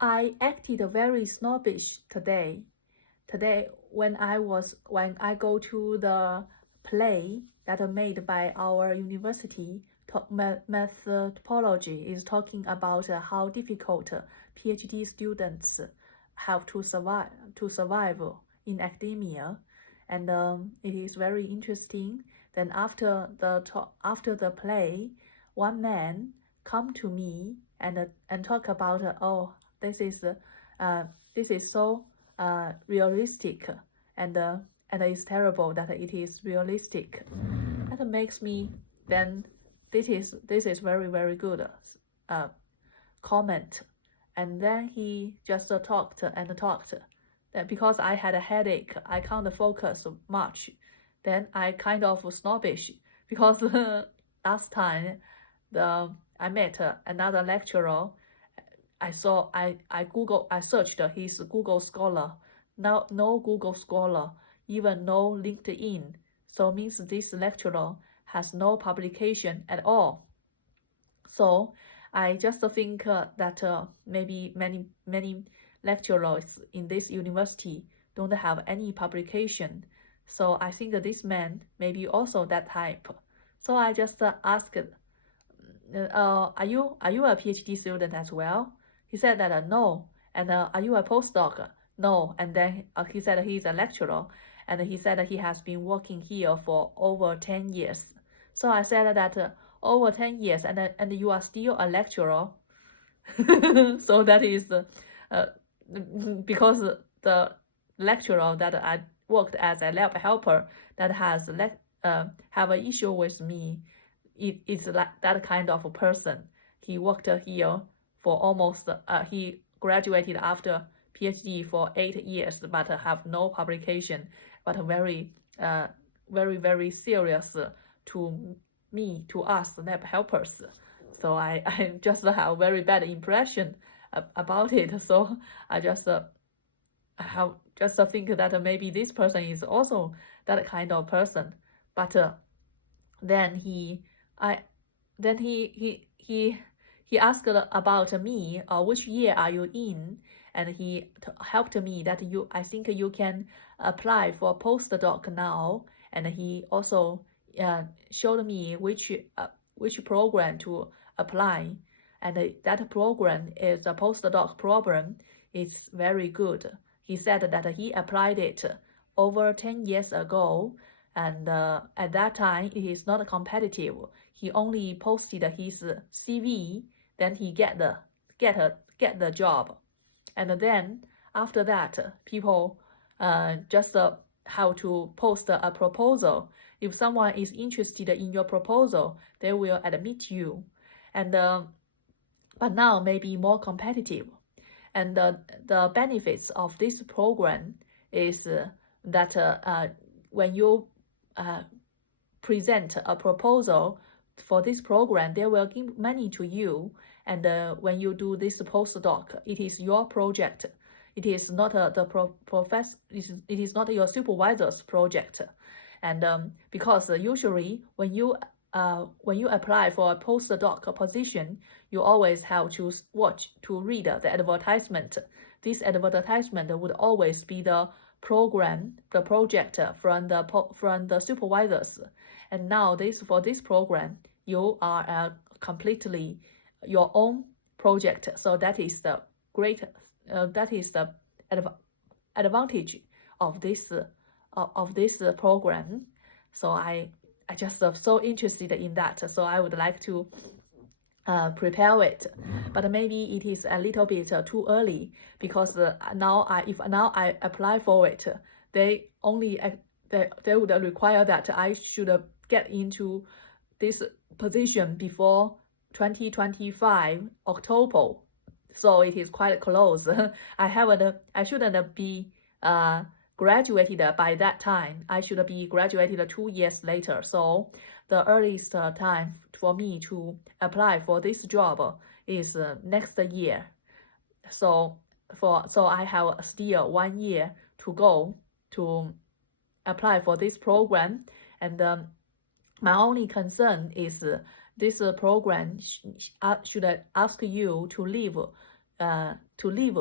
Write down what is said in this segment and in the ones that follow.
I acted very snobbish today. Today, when I go to the play that are made by our university, methodology is talking about how difficult PhD students have to survive in academia, and it is very interesting. Then after the play, one man come to me and talk about this is this is so realistic, and and it's terrible that it is realistic. That makes me then this is very good comment. And then he just talked and talked. That because I had a headache, I can't focus much. Then I kind of snobbish because last time I met another lecturer. I searched his Google Scholar. Now no Google Scholar, even no LinkedIn. So means this lecturer has no publication at all. So I just think that maybe many lecturers in this university don't have any publication. So I think this man may be also that type. So I just asked, are you a PhD student as well? He said that no. And are you a postdoc? No. And then he said he's a lecturer, and he said he has been working here for over 10 years. So I said that over 10 years, and you are still a lecturer. So that is because the lecturer that I worked as a lab helper that has have an issue with me. It is like that kind of a person. He worked here for almost he graduated after PhD for 8 years, but have no publication, but very serious to us lab helpers. So I just have very bad impression about it. So I just have just think that maybe this person is also that kind of person. But then he asked about me, which year are you in, and he helped me that I think you can apply for postdoc now, and he also showed me which program to apply, and that program is a postdoc program. It's very good. He said that he applied it over 10 years ago, and at that time it is not competitive. He only posted his CV, then he get the job, and then after that people just have to post a proposal. If someone is interested in your proposal, they will admit you, and but now maybe more competitive. And the benefits of this program is that when you present a proposal for this program, they will give money to you. And when you do this postdoc, it is your project. It is not it is not your supervisor's project. And because usually when you apply for a postdoc position, you always have to read the advertisement. This advertisement would always be the project from the supervisors. And now for this program, you are completely your own project. So that is the advantage of this program. So I just so interested in that. So I would like to prepare it, but maybe it is a little bit too early, because if I apply for it, they would require that I should get into this position before 2025 October. So it is quite close. I shouldn't be graduated by that time. I should be graduated 2 years later. So the earliest time for me to apply for this job is next year. So I have still 1 year to go to apply for this program. And my only concern is this program should ask you to live to leave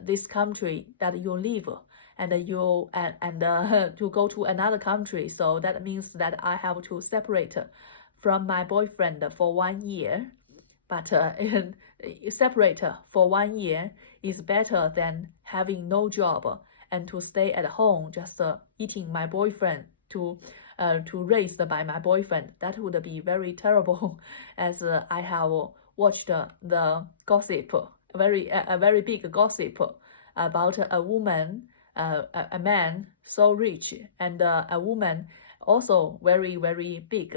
this country that you live, and to go to another country. So that means that I have to separate from my boyfriend for 1 year. But separate for 1 year is better than having no job and to stay at home just eating my boyfriend to raised by my boyfriend. That would be very terrible, as I have watched the gossip, a very big gossip about a woman, a man so rich, and a woman also very big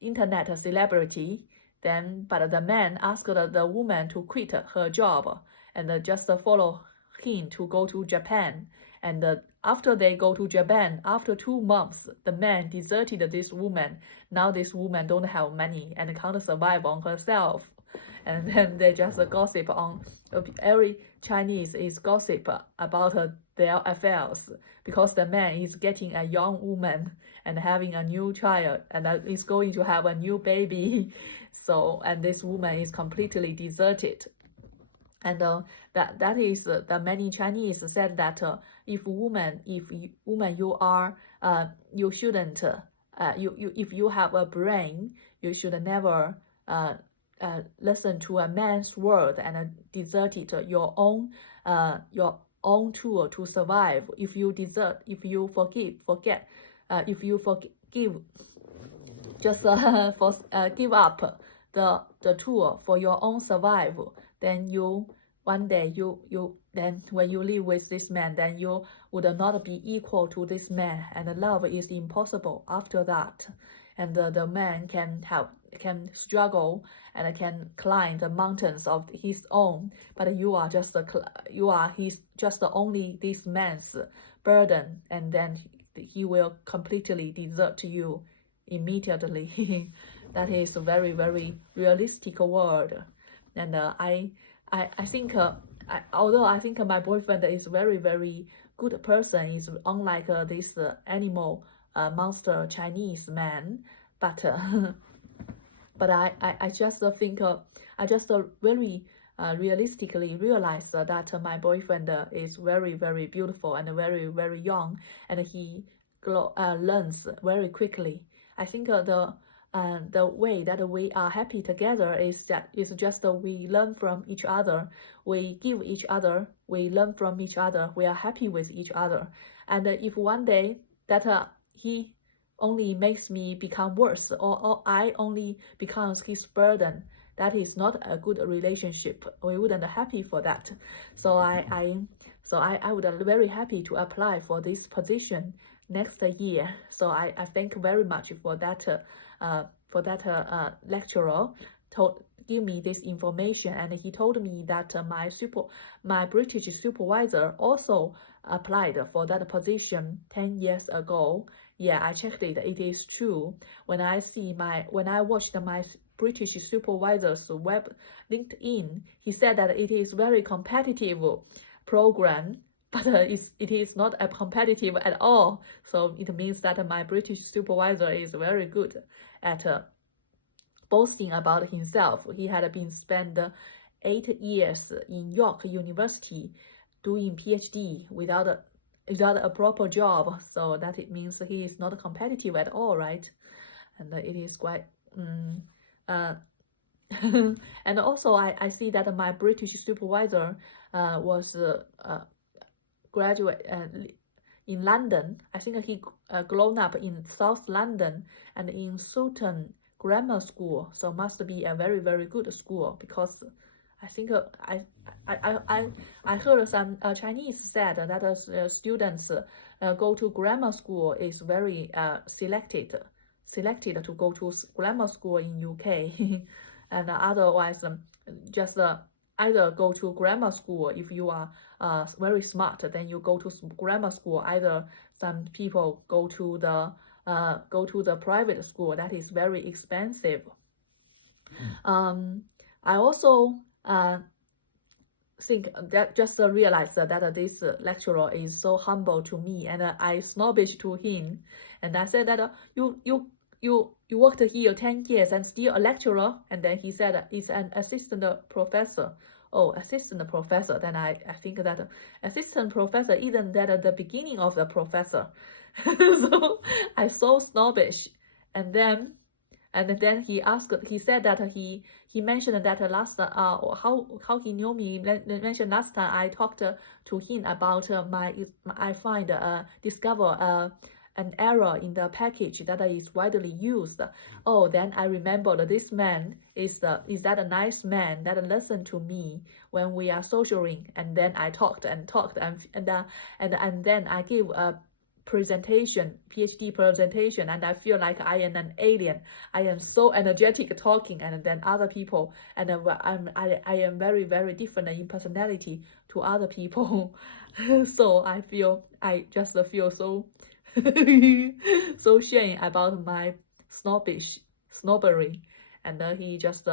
internet celebrity. Then, but the man asked the woman to quit her job and just follow him to go to Japan. And after they go to Japan, after 2 months, the man deserted this woman. Now this woman don't have money and can't survive on herself. And then they just gossip on, every Chinese is gossip about their affairs, because the man is getting a young woman and having a new child and is going to have a new baby. So, and this woman is completely deserted. And that is the many Chinese said that if woman you are you shouldn't if you have a brain, you should never listen to a man's word and deserted your own tool to survive. If you desert, if you forget, if you forgive, just give up the tool for your own survival, then one day then when you live with this man, then you would not be equal to this man, and love is impossible after that. And the man can struggle and can climb the mountains of his own, but he's just only this man's burden, and then he will completely desert you immediately. That is a very realistic word. And I think although I think my boyfriend is very good person, is unlike this animal monster Chinese man, but but I just think I just very realistically realize that my boyfriend is very beautiful and very young, and he learns very quickly. I think the way that we are happy together is just we learn from each other, we give each other, we learn from each other, we are happy with each other. And if one day that he only makes me become worse, or I only becomes his burden, that is not a good relationship. We wouldn't happy for that. So I would very happy to apply for this position next year. So I thank very much for that lecturer give me this information, and he told me that my British supervisor also applied for that position 10 years ago. Yeah, I checked it. It is true. When I watched my British supervisor's web LinkedIn, he said that it is very competitive program, but it is not a competitive at all. So it means that my British supervisor is very good at boasting about himself. He had been spent 8 years in York University doing PhD without a proper job. So that it means he is not competitive at all, right? And it is quite and also I see that my British supervisor was graduate in London. I think he grown up in South London and in Sutton Grammar School, so must be a very good school, because I think I heard some Chinese said that students go to grammar school is very selected to go to grammar school in UK, and otherwise just either go to grammar school if you are very smart, then you go to grammar school. Either some people go to the private school that is very expensive. I also think that just realized that this lecturer is so humble to me, and I snobbish to him, and I said that you worked here 10 years and still a lecturer, and then he said it's an assistant professor. oh, assistant professor, then I think that assistant professor isn't that at the beginning of the professor. So I so snobbish. And then he said that he mentioned that last how he knew me, mentioned last time I talked to him about I find discover an error in the package that is widely used. Oh, then I remembered this man is that a nice man that listened to me when we are socializing, and then I talked and then I gave a PhD presentation, and I feel like I am an alien. I am so energetic talking, and then other people, and I am very, very different in personality to other people. So I just feel so so shame about my snobbery, and he just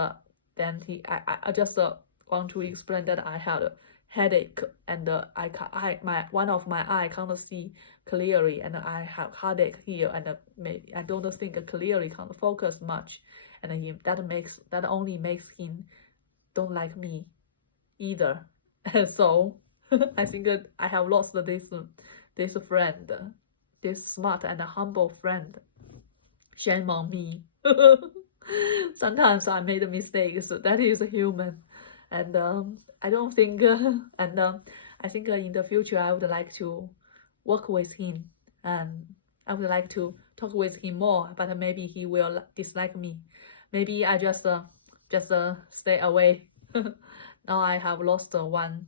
then he I just want to explain that I had a headache, and I my one of my eye can't see clearly, and I have headache here, and maybe I don't think clearly, can't focus much, and that only makes him don't like me either. So I think I have lost this friend, this smart and humble friend. Shame on me. Sometimes I made mistakes. That is human, and I don't think and I think in the future I would like to work with him, and I would like to talk with him more. But maybe he will dislike me. Maybe I just stay away. Now I have lost one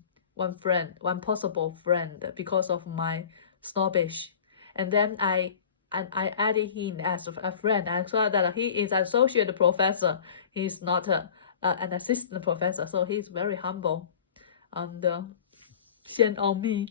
friend, one possible friend because of my snobbish, and then I added him as a friend. I saw that he is an associate professor. He's not an assistant professor, so he's very humble. And shame on me.